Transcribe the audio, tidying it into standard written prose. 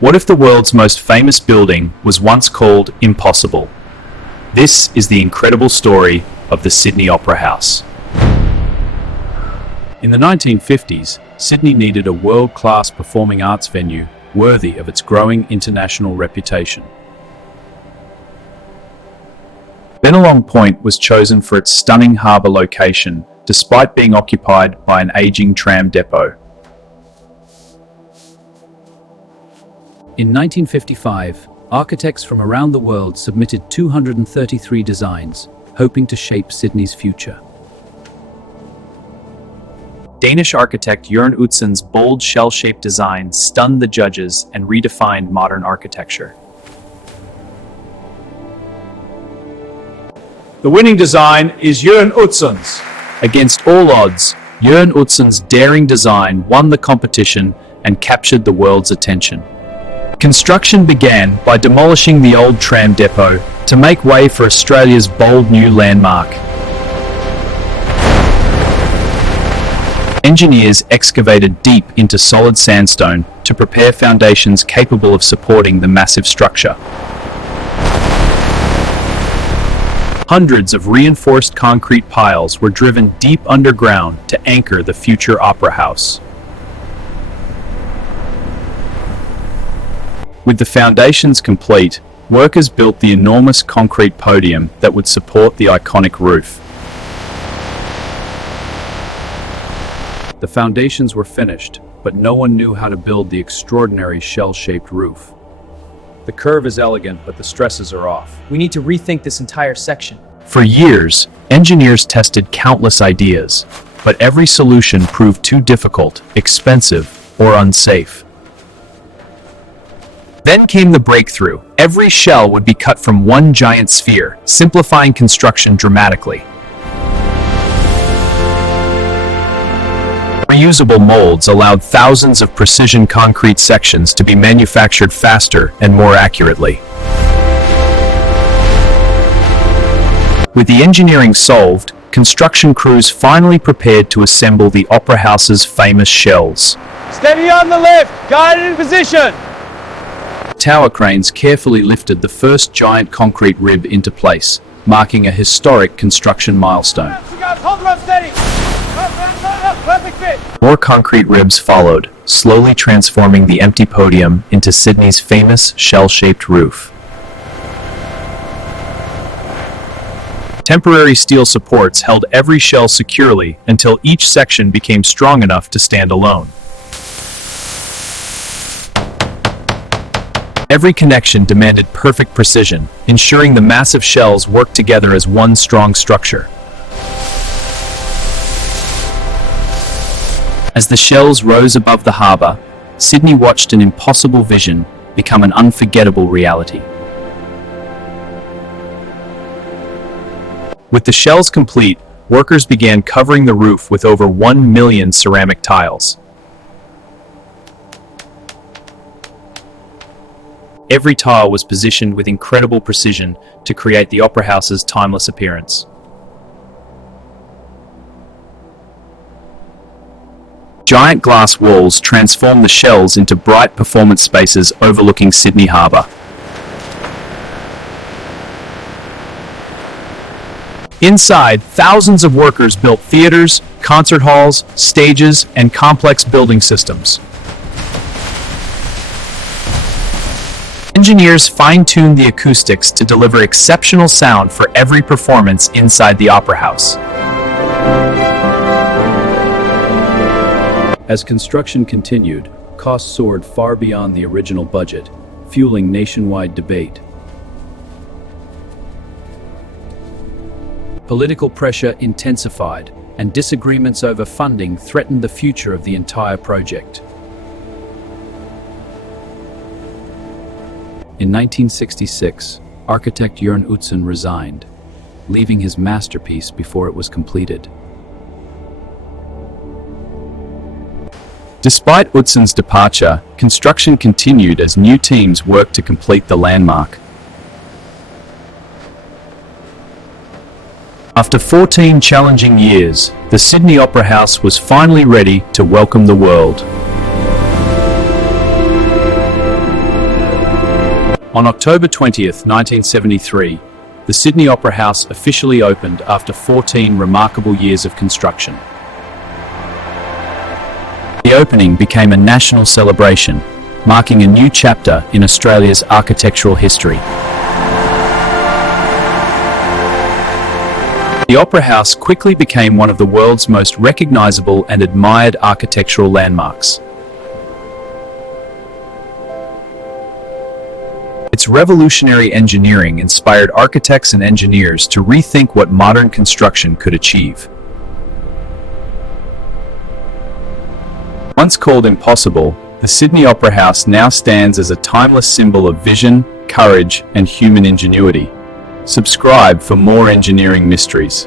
What if the world's most famous building was once called impossible? This is the incredible story of the Sydney Opera House. In the 1950s, Sydney needed a world-class performing arts venue worthy of its growing international reputation. Bennelong Point was chosen for its stunning harbour location, despite being occupied by an aging tram depot. In 1955, architects from around the world submitted 233 designs, hoping to shape Sydney's future. Danish architect Jørn Utzon's bold shell-shaped design stunned the judges and redefined modern architecture. The winning design is Jørn Utzon's. Against all odds, Jørn Utzon's daring design won the competition and captured the world's attention. Construction began by demolishing the old tram depot to make way for Australia's bold new landmark. Engineers excavated deep into solid sandstone to prepare foundations capable of supporting the massive structure. Hundreds of reinforced concrete piles were driven deep underground to anchor the future opera house. With the foundations complete, workers built the enormous concrete podium that would support the iconic roof. The foundations were finished, but no one knew how to build the extraordinary shell-shaped roof. The curve is elegant, but the stresses are off. We need to rethink this entire section. For years, engineers tested countless ideas, but every solution proved too difficult, expensive, or unsafe. Then came the breakthrough. Every shell would be cut from one giant sphere, simplifying construction dramatically. Reusable molds allowed thousands of precision concrete sections to be manufactured faster and more accurately. With the engineering solved, construction crews finally prepared to assemble the Opera House's famous shells. Steady on the lift, guided in position. Tower cranes carefully lifted the first giant concrete rib into place, marking a historic construction milestone. Hold the rope steady. Perfect fit. More concrete ribs followed, slowly transforming the empty podium into Sydney's famous shell-shaped roof. Temporary steel supports held every shell securely until each section became strong enough to stand alone. Every connection demanded perfect precision, ensuring the massive shells worked together as one strong structure. As the shells rose above the harbour, Sydney watched an impossible vision become an unforgettable reality. With the shells complete, workers began covering the roof with over 1 million ceramic tiles. Every tile was positioned with incredible precision to create the Opera House's timeless appearance. Giant glass walls transformed the shells into bright performance spaces overlooking Sydney Harbour. Inside, thousands of workers built theatres, concert halls, stages, and complex building systems. Engineers fine-tuned the acoustics to deliver exceptional sound for every performance inside the Opera House. As construction continued, costs soared far beyond the original budget, fueling nationwide debate. Political pressure intensified, and disagreements over funding threatened the future of the entire project. In 1966, architect Jørn Utzon resigned, leaving his masterpiece before it was completed. Despite Utzon's departure, construction continued as new teams worked to complete the landmark. After 14 challenging years, the Sydney Opera House was finally ready to welcome the world. On October 20th, 1973, the Sydney Opera House officially opened after 14 remarkable years of construction. The opening became a national celebration, marking a new chapter in Australia's architectural history. The Opera House quickly became one of the world's most recognisable and admired architectural landmarks. Its revolutionary engineering inspired architects and engineers to rethink what modern construction could achieve. Once called impossible, the Sydney Opera House now stands as a timeless symbol of vision, courage, and human ingenuity. Subscribe for more engineering mysteries.